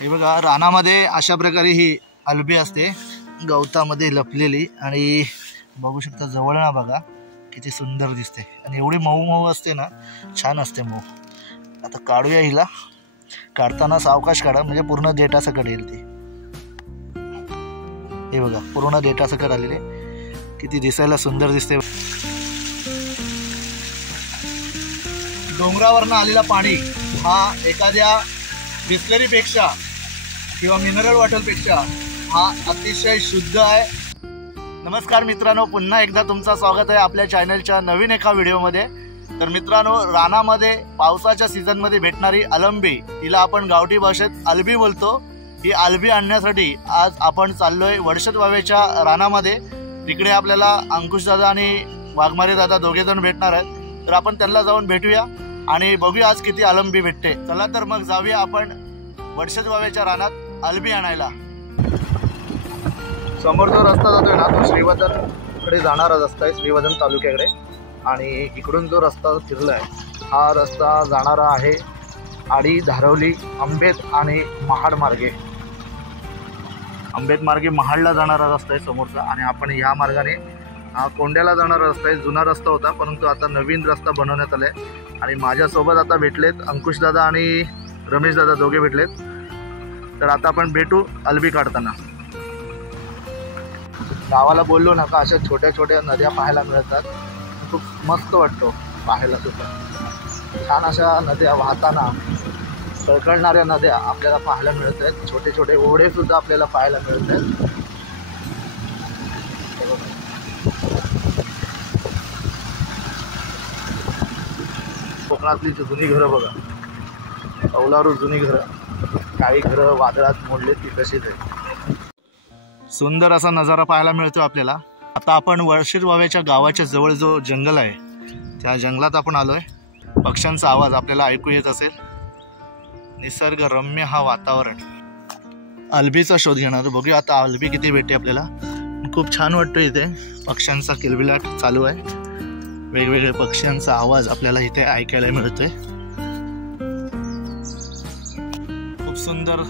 हे बघा रानामध्ये अशा प्रकारे ही अल्बी असते गवतामध्ये लपलेली आणि बघू शकता जवळ ना बघा किती सुंदर दिसते आणि एवढी मऊ मऊ असते ना, छान असते मऊ। आता काढूया हिला, काढताना सावकाश काढा म्हणजे पूर्ण देठासकट येईल ती। हे बघा पूर्ण देठासकट आलेले, किती दिसायला सुंदर दिसते। डोंगरावरनं आलेला पाणी हा एखाद्या बिस्लरीपेक्षा किंवा मिनरल वॉटरपेक्षा हा अतिशय शुद्ध आहे। नमस्कार मित्रांनो, पुन्हा एकदा तुमचं स्वागत आहे आपल्या चॅनलच्या नवीन एका व्हिडिओमध्ये। तर मित्रांनो, रानामध्ये पावसाच्या सीझनमध्ये भेटणारी अळंबी, तिला आपण गावठी भाषेत अल्बी बोलतो। ही अल्बी आणण्यासाठी आज आपण चाललोय वडशत वावेच्या रानामध्ये। तिकडे आपल्याला अंकुश दादा आणि वाघमारे दादा दोघे जण भेटणार आहेत, तर आपण त्यांना जाऊन भेटूया आणि बघूया आज किती अळंबी भेटते। चला तर मग जाऊया आपण वडशत वावेच्या रानात अल्बी आणायला। समोर जो रस्ता जातोय ना तो श्रीवर्धनकडे जाणारा रस्ता आहे, श्रीवर्धन तालुक्याकडे। आणि इकडून जो रस्ता फिरलाय हा रस्ता जाणारा आहे आडी, धारवली, आंबेत आणि महाड मार्गे। आंबेत मार्गे महाडला जाणारा रस्ता आहे समोरचा, आणि आपण या मार्गाने कोंड्याला जाणारा रस्ता आहे। जुना रस्ता होता परंतु आता नवीन रस्ता बनवण्यात आलाय। आणि माझ्यासोबत आता भेटलेत अंकुश दादा आणि रमेश दादा, दोघे भेटलेत। तर आता आपण भेटू अल्बी काढताना। गावाला बोललो नका, अशा छोट्या छोट्या नद्या पाहायला मिळतात, खूप मस्त वाटतो पाहायला सुद्धा। छान अशा नद्या वाहताना कळकळणाऱ्या नद्या आपल्याला पाहायला मिळत आहेत, छोटे छोटे ओढे सुद्धा आपल्याला पाहायला मिळत आहेत। कोकणातली जुनी घरं बघा, कौलारू जुनी घरं, काही घरं वादळात मोडले ती कशीच आहे। सुंदर असा नजारा पाहायला मिळतो आपल्याला। आता आपण वडशत वावेच्या गावाच्या जवळ जो जंगल आहे त्या जंगलात आपण आलोय। पक्ष्यांचा आवाज आपल्याला ऐकू येत असेल, निसर्ग रम्य हा वातावरण। अल्बीचा शोध घेणार, बघूया आता अल्बी किती भेटते आपल्याला। खूप छान वाटतं, इथे पक्ष्यांचा किलबिलाट चालू आहे, वेगवेगळे पक्ष्यांचा आवाज आपल्याला इथे ऐकायला मिळतोय। खूप सुंदर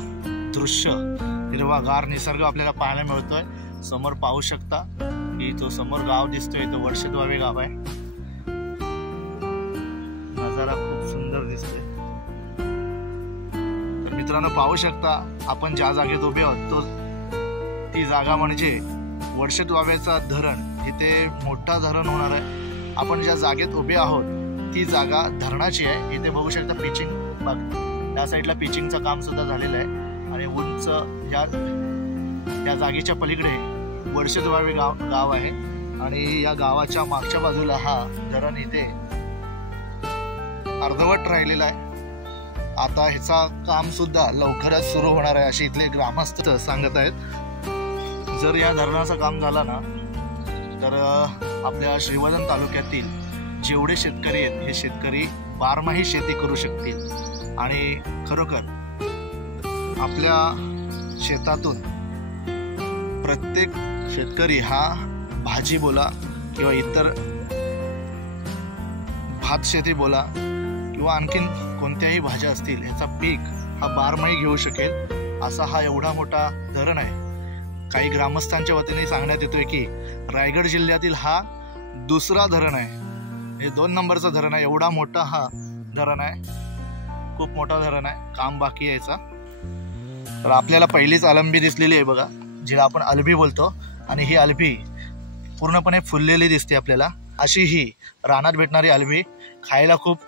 दृश्य, हिरवागार निसर्ग आपल्याला पाहायला मिळतोय। समोर पाहू शकता की तो समोर गाव दिसतोय, तो वडशत वावे गाव आहे। नजारा खूप सुंदर दिसतोय। तर मित्रांनो पाहू शकता आपण ज्या जागेत उभे आहोत तो ती जागा म्हणजे वडशत वावेचा धरण। इथे मोठा धरण होणार आहे। आपण ज्या जागेत उभे आहोत ती जागा धरणाची आहे। इथे बघू शकता पिचिंग, त्या साईडला पिचिंगचं काम सुद्धा झालेलं आहे। आणि उंच या जागेच्या पलीकडे वडशत वावे गाव आहे, आणि या गावाच्या मागच्या बाजूला हा धरण इथे अर्धवट राहिलेला आहे। आता ह्याचा काम सुद्धा लवकरच सुरू होणार आहे असे इथले ग्रामस्थ सांगत आहेत। जर या धरणाचं काम झालं ना तर आपल्या श्रीवर्धन तालुक्यातील जेवढे शेतकरी आहेत हे शेतकरी बारमाही शेती करू शकतील। आणि खरोखर आपल्या शेतातून प्रत्येक शेतकरी हा भाजी बोला किंवा इतर भात शेती बोला किंवा आणखीन कोणत्याही भाज्या असतील, ह्याचा पीक हा बारमाही घेऊ शकेल असा हा एवढा मोठा धरण आहे। काही ग्रामस्थांच्या वतीने सांगण्यात येतोय की रायगड जिल्ह्यातील हा दुसरा धरण आहे, हे 2 नंबरचा धरण आहे। एवढा मोठा हा धरण आहे, खूप मोठा धरण आहे, काम बाकी यायचा। तर आपल्याला पहिलीच अळंबी दिसलेली आहे बघा, जिला आपण अल्बी बोलतो। आणि ही अल्बी पूर्णपणे फुललेली दिसते आपल्याला। अशी ही रानात भेटणारी अल्बी खायला खूप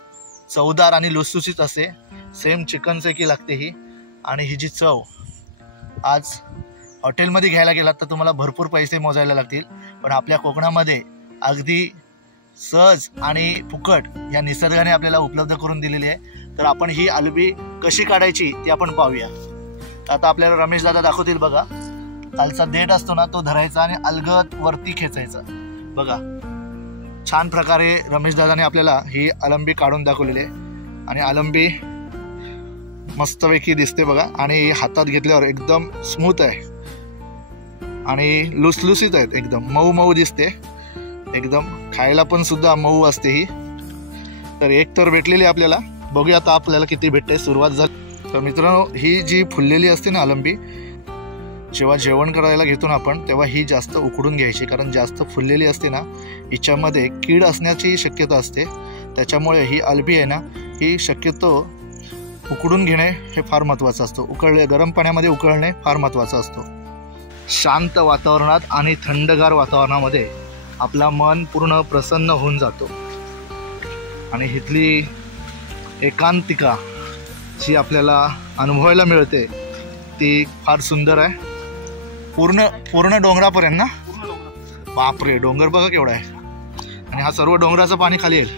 चवदार आणि लुसलुसीत असते, सेम चिकनसारखी लागते ही। आणि ही जी चव आज हॉटेलमध्ये घ्यायला गेलात तर तुम्हाला भरपूर पैसे मोजायला लागतील, पण आपल्या कोकणामध्ये अगदी सहज आणि फुकट या निसर्गाने आपल्याला उपलब्ध करून दिलेली आहे। तर आपण ही अल्बी कशी काढायची ती आपण पाहूया। आता आपल्याला रमेश दादा दाखवतील बघा, खालचा देठ असतो ना तो धरायचा आणि अलगद वरती खेचायचा। बघा छान प्रकारे रमेश दादाने आपल्याला ही अळंबी काढून दाखवलेली आहे। आणि अळंबी मस्तपैकी दिसते बघा, आणि हातात घेतल्यावर एकदम स्मूथ आहे आणि लुसलुसीत आहेत, एकदम मऊ मऊ दिसते, एकदम खायला पण सुद्धा मऊ असते ही। तर एक तर भेटलेली आपल्याला, बघूया आता आपल्याला किती भेटते। सुरुवात झाली तर मित्रांनो, ही जी फुललेली असते ना अळंबी, जेव्हा जेवण करायला घेतो ना आपण, तेव्हा ही जास्त उकडून घ्यायची, कारण जास्त फुललेली असते ना, हिच्यामध्ये कीड असण्याची शक्यता असते. त्याच्यामुळे ही अळंबी आहे ना, ही शक्यतो उकडून घेणे हे फार महत्त्वाचं असतं. गरम पाण्यामध्ये उकळणे फार महत्त्वाचं असतो. शांत वातावरणात आणि थंडगार वातावरणामध्ये आपला मन पूर्ण प्रसन्न होऊन जातो आणि इथली एकांतिका जी आपल्याला अनुभवायला मिळते ती फार सुंदर आहे. पूर्ण डोंगरापर्यंत ना. बापरे, डोंगर बघा केवढा आहे. आणि हा सर्व डोंगराचं पाणी खाली येईल.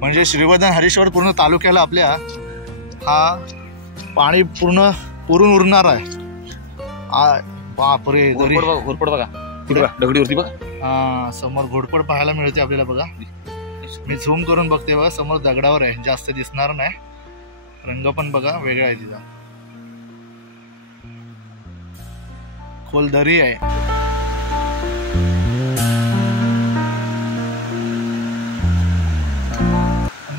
म्हणजे श्रीवर्धन हरीश्वर पूर्ण तालुक्याला आपल्या हा पाणी पुरून उरणार आहे. बापरे, घोरपड बघा तिथे, दगडीवरती बघा. हा, समोर घोरपड पाहायला मिळते आपल्याला बघा. मी झूम करून बघते बघा, समोर दगडावर आहे, जास्त दिसणार नाही. रंग पण बघा वेगळा आहे तिचा. खोल दरी आहे.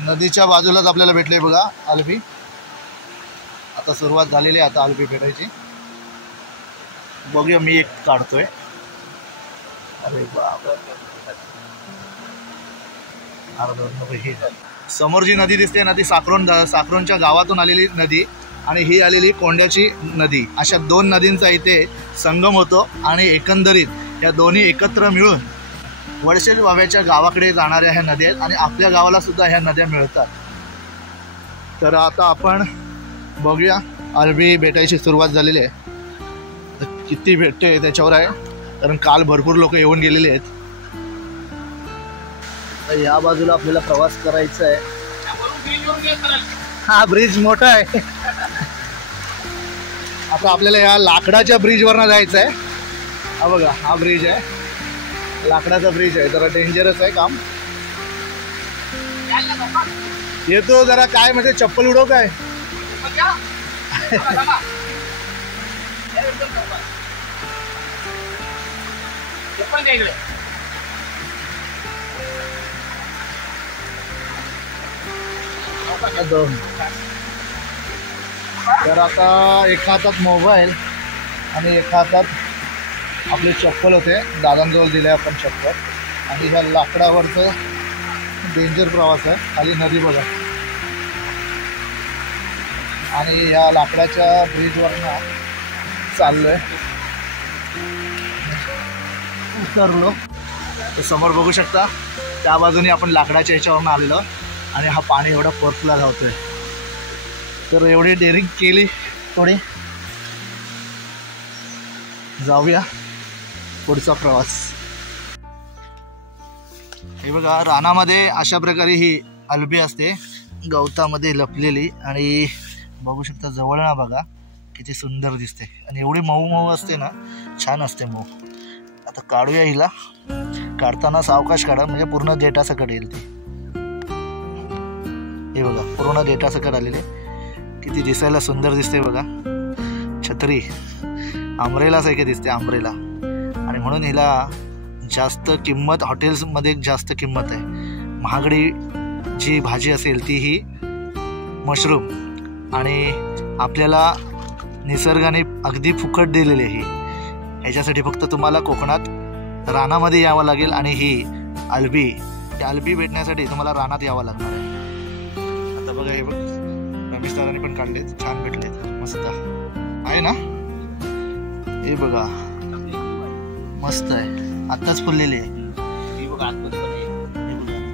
नदीच्या बाजूलाच आपल्याला भेटले बघा अळंबी. आता सुरुवात झालेली आहे आता अळंबी भेटायची. बघूया, मी एक काढतोय. अरे बाबा, समोर जी नदी दिसते ना ती साखरोनच्या गावातून आलेली नदी आणि ही आलेली कोंड्याची नदी. अशा दोन नदींचा इथे संगम होतो आणि एकंदरीत या दोन्ही एकत्र मिळून वडशेज वाव्याच्या गावाकडे जाणाऱ्या ह्या नद्या आहेत आणि आपल्या गावाला सुद्धा ह्या नद्या मिळतात. तर आता आपण बघूया, अळंबी भेटायची सुरुवात झालेली आहे. किती भेटते त्याच्यावर आहे, कारण काल भरपूर लोक येऊन गेलेले आहेत. या बाजूला आपल्याला प्रवास करायचा आहे. हा ब्रिज मोठा आहे. आता आपल्याला या लाकडाच्या ब्रिजवरनं जायचं आहे. हा बघा, हा ब्रिज आहे, लाकडाचा ब्रिज आहे. जरा डेंजरस आहे काम. येतो जरा, काय म्हणजे चप्पल उडव काय. तर आता एका हातात मोबाईल आणि एका हातात आपले चप्पल होते, दादांजवळ दिले आपण चप्पल. आणि ह्या लाकडावरचं डेंजर प्रवास आहे. खाली नदी बघा आणि ह्या लाकडाच्या ब्रिजवरनं चाललोय. उतरलो तर समोर बघू शकता, त्या बाजूने आपण लाकडाच्या ह्याच्यावरून आलेलो आणि हा पाणी एवढा परतला धावतोय. तर एवढी डेअरिंग केली थोडी. जाऊया पुढचा प्रवास. हे बघा, रानामध्ये अशा प्रकारे ही अळंबी असते, गवतामध्ये लपलेली. आणि बघू शकता जवळ ना बघा किती सुंदर दिसते आणि एवढी मऊ मऊ असते ना, छान असते मऊ. आता काढूया हिला. काढताना सावकाश काढा, म्हणजे पूर्ण देठासकट येईल ती. हे बघा, पूर्ण देठासकट आलेले. किती दिसायला सुंदर दिसते बघा. छत्री आंब्रेला सारखे दिसते, आंब्रेला. आणि म्हणून हिला जास्त किंमत, हॉटेल्समध्ये जास्त किंमत आहे. महागडी जी भाजी असेल ती ही मशरूम, आणि आपल्याला निसर्गाने अगदी फुकट दिलेली आहे ही. ह्याच्यासाठी फक्त तुम्हाला कोकणात रानामध्ये यावं लागेल. आणि ही अळंबी, त्या अळंबी भेटण्यासाठी तुम्हाला रानात यावं लागणार आहे. आता बघा, हे बघ रमेश दादांनी पण काढलेत, छान भेटलेत, मस्त आहे ना. हे बघा, मस्त आहे, आत्ताच फुललेली आहे. हे बघा,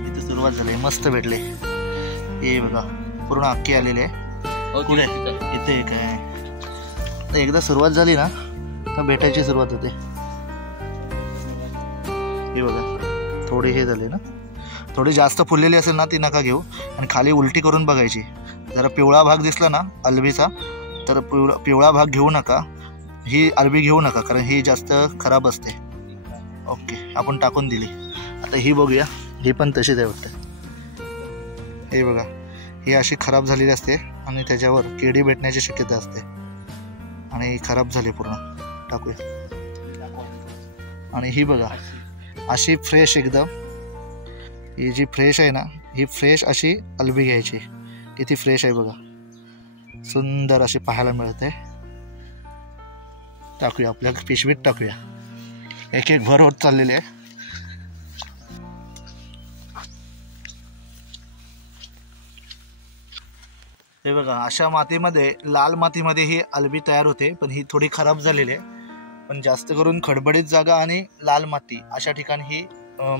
इथे सुरुवात झाली, मस्त भेटले. हे बघा, पूर्ण अख्खी आलेली आहे. पुढे इथे एक आहे. एकदा सुरुवात झाली ना का भेटायची सुरुवात होते. हे बघा, थोडी हे झाली ना, थोडी जास्त फुललेली असेल ना ती नका घेऊ. आणि खाली उलटी करून बघायची. जरा पिवळा भाग दिसला ना अळंबीचा, तर पिवळा भाग घेऊ नका. ही अळंबी घेऊ नका, कारण ही जास्त खराब असते. ओके, आपण टाकून दिली. आता ही बघूया, ही पण तशीच आहे वाटतं. हे बघा, ही अशी खराब झालेली असते आणि त्याच्यावर किडी भेटण्याची शक्यता असते. आणि खराब झाली पूर्ण. टाकूया. आणि ही बघा, अशी फ्रेश एकदम, ही जी फ्रेश आहे ना, ही फ्रेश अशी अळंबी घ्यायची. किती फ्रेश आहे बघा. सुंदर अशी पाहायला मिळते. टाकूया आपल्या पिशवीत, टाकूया. एक एक भर होत चाललेली आहे. हे बघा, अशा मातीमध्ये, लाल मातीमध्ये ही अल्बी तयार होते, पण ही थोडी खराब झालेली आहे. पण जास्त करून खडबडीत जागा आणि लाल माती अशा ठिकाणी ही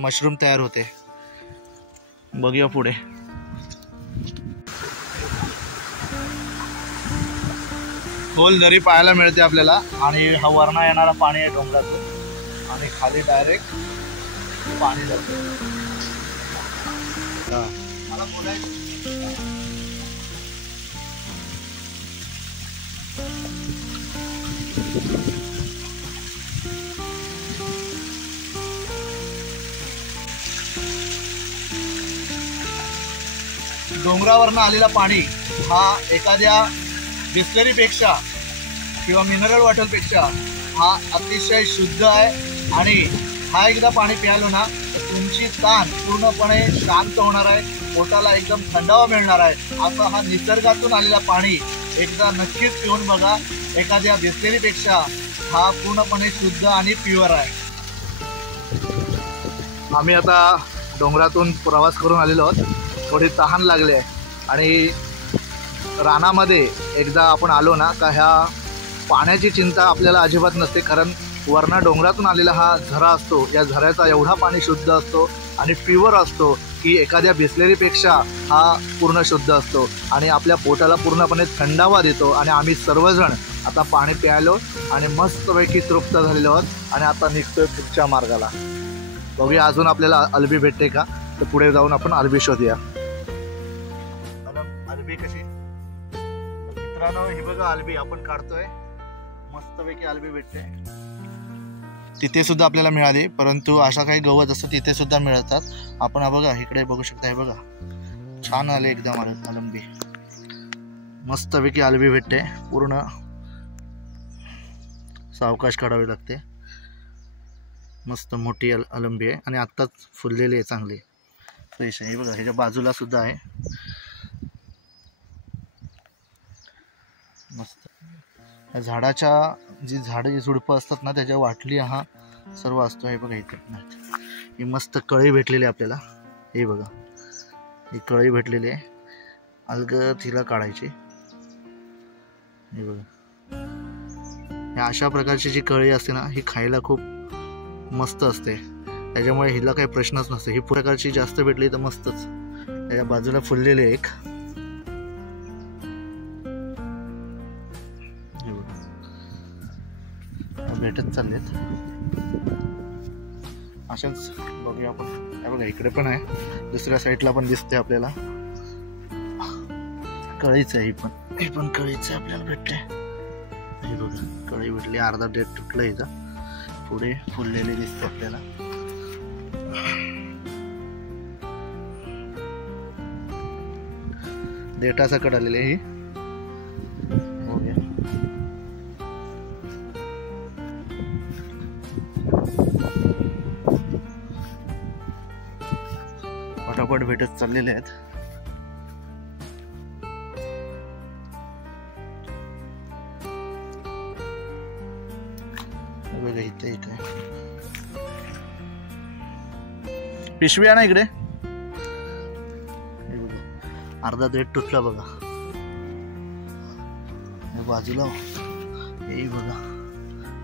मशरूम तयार होते. बघूया पुढे. खोल दरी पाहायला मिळते आपल्याला आणि हा वरना येणारा पाणी आहे डोंगरातून आणि खाली डायरेक्ट पाणी जाते. मला बोलायचं डोंगरावरनं आलेला पाणी हा एखाद्या बिस्लरीपेक्षा किंवा मिनरल वॉटरपेक्षा हा अतिशय शुद्ध आहे आणि हा एकदा पाणी प्यालो ना तुमची ताण पूर्णपणे शांत होणार आहे, पोटाला एकदम थंडावा मिळणार आहे. असा हा निसर्गातून आलेला पाणी एकदा नक्कीच पिऊन बघा. एखाद्या बिस्लरीपेक्षा हा पूर्णपणे शुद्ध आणि प्युअर आहे. आम्ही आता डोंगरातून प्रवास करून आलेलो आहोत. थोडी तहान लागली आहे आणि रानामध्ये एकदा आपण आलो ना का ह्या पाण्याची चिंता आपल्याला अजिबात नसते, कारण वरना डोंगरातून आलेला हा झरा असतो. या झऱ्याचा एवढा पाणी शुद्ध असतो आणि प्युअर असतो की एखाद्या बिस्लरीपेक्षा हा पूर्ण शुद्ध असतो आणि आपल्या पोटाला पूर्णपणे थंडावा देतो. आणि आम्ही सर्वजण आता पाणी प्यायलो आणि मस्तपैकी तृप्त झालेलो आहोत आणि आता निघतोय पुढच्या मार्गाला. बघूया अजून आपल्याला अल्बी भेटते का, तर पुढे जाऊन आपण अल्बी शोधूया. अल्बी कशी मित्रांनो, हे बघा अल्बी आपण काढतोय. मस्तपैकी अल्बी भेटते. तिथे सुद्धा आपल्याला मिळाली, परंतु अशा काही गवत असतं तिथे सुद्धा मिळतात. आपण हा बघा इकडे बघू शकता. हे बघा छान आले एकदम अल्बी. मस्तपैकी अल्बी भेटते. पूर्ण सावकाश काढावी लागते. मस्त मोठी अल्बी आहे आणि आत्ताच फुललेली आहे, चांगली फ्रेश आहे. हे बघा ह्याच्या बाजूला सुद्धा आहे. मस्त. या झाडाच्या जी झाडं झुडपं असतात ना त्याच्या वाटली हा सर्व असतो. हे बघा इथे ही मस्त कळी भेटलेली आहे आपल्याला. हे बघा ही कळी भेटलेली आहे. अलगद तिला काढायची. हे बघा ह्या अशा प्रकारची जी कळी असते ना ही खायला खूप मस्त असते, त्याच्यामुळे हिला काही प्रश्नच नसते. ही प्रकारची जास्त भेटली तर मस्तच. त्याच्या बाजूला फुललेली एक भेटत चाललेत अशाच. बघूया आपण. हे बघा इकडे पण आहे, दुसऱ्या साईडला पण दिसते आपल्याला. कळीच आहे ही पण कळीच आहे आपल्याला भेटते. हे बघा कळी भेटली. अर्धा डेट तुटलं इथं. पुढे फुललेली दिसते आपल्याला. देठाचा कड आलेली ही. पटापट भेटत चाललेले आहेत. बघा इथे एक आहे. पिशवी आहे ना इकडे. अर्धा देठ तुटला बघा. बाजूला हे बघा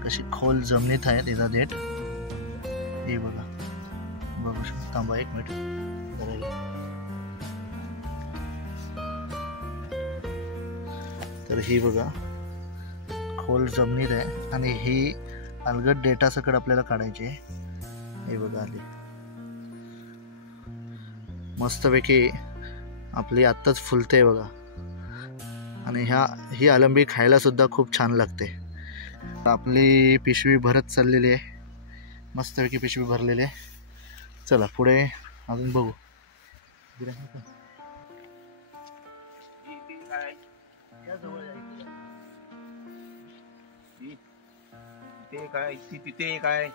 कशी खोल जमिनीत आहे तिचा देठ. हे बघा बघू शकता. थांबा एक मिनिट. तर ही बघा खोल जमिनीत आहे आणि ही अलगद डेटासकट आपल्याला काढायची आहे. हे बघा आली मस्तपैकी आपली आत्ताच फुलते बघा. आणि ही अल्बी खायला सुद्धा खूप छान लागते. आपली पिशवी भरत चाललेली आहे. मस्तपैकी पिशवी भरलेली आहे. चला पुढे अजून बघू. तिथे काय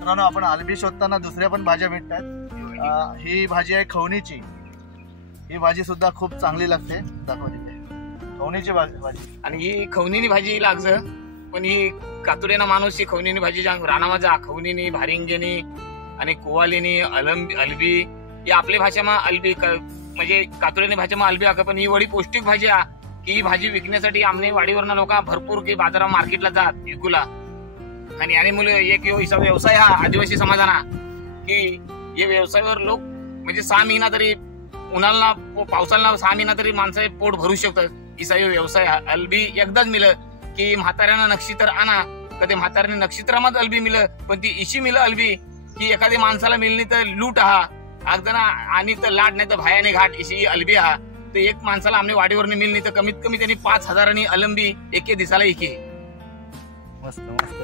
मित्रांनो आपण अल्बी शोधताना दुसऱ्या पण भाज्या भेटतात. ही भाजी आहे खवणीची. ही भाजी सुद्धा खूप चांगली लागते. दाखवा तिथे खवणीची भाजी. आणि ही खवणीनी भाजी लागतं, पण ही कातुडेना माणूस ही खवणीनी भाजी रानामध्ये खवणीनी, भारिंगेनी आणि कोवालीनी, अल्बी ही आपल्या भाषेमा अल्बी म्हणजे कातुडेनी भाषेमा अल्बी आका. पण ही वडी पौष्टिक भाजी आहे की ही भाजी विकण्यासाठी आमने वाडीवरना लोक भरपूर की बाजारा मार्केटला जात विकूला. आणि आणि मुले एक व्यवसाय हा आदिवासी समाजाना की या व्यवसायावर लोक म्हणजे 6 महिना तरी उन्हाळा पावसाला 6 महिना तरी माणसं पोट भरू शकतात. इसा व्यवसाय हा अल्बी एकदाच मिळत की म्हाताऱ्यांना नक्षत्र आणा, कधी म्हाताऱ्याने नक्षत्रामध्ये अल्बी मिळत, पण ती इशी मिळत अल्बी की एखाद्या माणसाला मिळली तर लूट हा अगदा ना, आणि तर लाट नाही तर भायाने घाट इशी अल्बी हा. तर एक माणसाला आमने वाडीवरने मिळली तर कमीत कमी त्यांनी 5,000 अल्बी एके दिसाला इके. मस्त मस्त.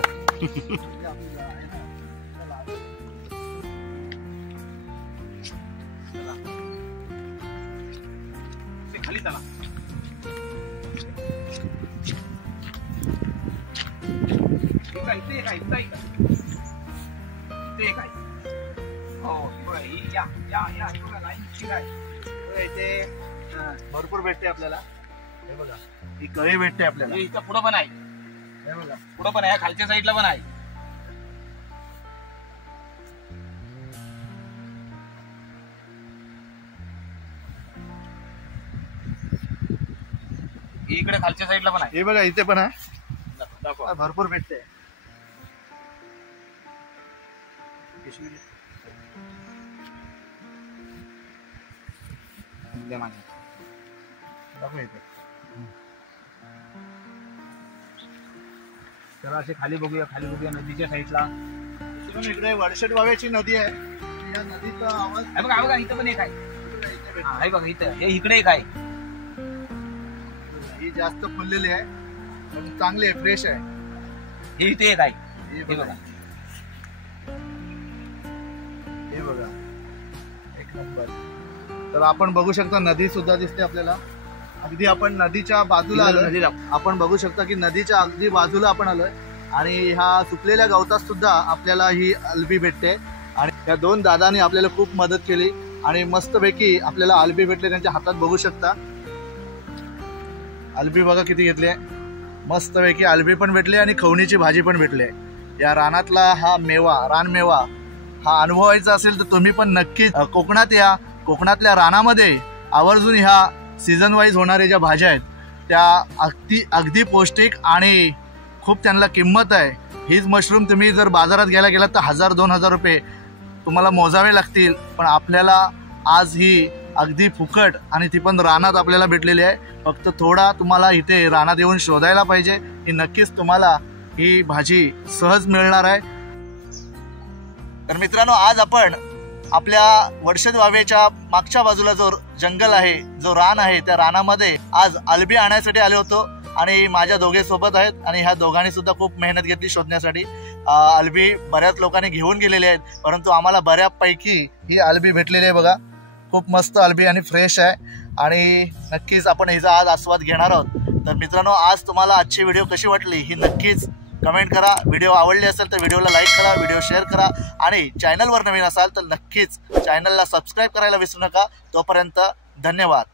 खाली चला. भरपूर भेटते आपल्याला. हे बघा ही कळी भेटते आपल्याला. इथं पुढं पण आहे. हे बघा पुढं पण आहे, खालच्या साईडला पण आहे. इकडे खालच्या साईडला पण आहे. हे बघा इथे पण आहे. दाखवा. भरपूर भेटते. दाखवा इथे. चला असे खाली बघूया नदीच्या साईडला. इकडे वडशेट वाव्याची नदी आहे. या नदीचा आवाज बघा इथं पण एक आहे. बघा इथं हे इकडे एक आहे. ही जास्त फुललेली आहे पण चांगली आहे, फ्रेश आहे. हे इथे एक आहे. हे बघा हे बघा एक नंबर. तर आपण बघू शकता नदी सुद्धा दिसते आपल्याला. अगदी आपण नदीच्या बाजूला आलोय. आपण बघू शकता की नदीच्या अगदी बाजूला आपण आलोय आणि ह्या सुकलेल्या गवतात सुद्धा आपल्याला ही अल्बी भेटते. आणि त्या 2 दादांनी आपल्याला खूप मदत केली आणि मस्तपैकी आपल्याला अल्बी भेटले. त्यांच्या हातात बघू शकता अल्बी बघा किती घेतली आहे. मस्तपैकी अल्बी पण भेटली आणि खवणीची भाजी पण भेटली आहे. या रानातला हा मेवा, रानमेवा हा अनुभवायचा असेल तर तुम्ही पण नक्की कोकणात या. कोकणातल्या रानामध्ये आवर्जून ह्या सीझन वाईज होणारे ज्या भाज्या आहेत त्या अगदी पौष्टिक आणि खूप त्यांना किंमत आहे. हीच मशरूम तुम्ही जर बाजारात गेलात तर 1,000-2,000 रुपये तुम्हाला मोजावे लागतील. पण आपल्याला आज ही अगदी फुकट आणि ती पण रानात आपल्याला भेटलेली आहे. फक्त थोडा तुम्हाला इथे रानात येऊन शोधायला पाहिजे. ही नक्कीच तुम्हाला ही भाजी सहज मिळणार आहे. तर मित्रांनो आज आपण आपल्या वडशेट वावेच्या मागच्या बाजूला जो जंगल आहे, जो रान आहे, त्या रानामध्ये आज अल्बी आणायसाठी आले होतो आणि माझ्या दोघे सोबत आहेत आणि ह्या दोघांनी सुद्धा खूप मेहनत घेतली शोधण्यासाठी. अल्बी बऱ्याच लोकांनी घेऊन गेलेले आहेत परंतु आम्हाला बऱ्यापैकी ही अल्बी भेटलेली आहे. बघा खूप मस्त अल्बी आणि फ्रेश आहे आणि नक्कीच आपण हिचा आज आस्वाद घेणार आहोत. तर मित्रांनो आज तुम्हाला आजची व्हिडिओ कशी वाटली ही नक्कीच कमेंट करा. व्हिडिओ आवडली असेल तर व्हिडिओला लाईक करा, व्हिडिओ शेअर करा आणि चॅनलवर नवीन असाल तर नक्कीच चॅनलला सबस्क्राईब करायला विसरू नका. तोपर्यंत धन्यवाद.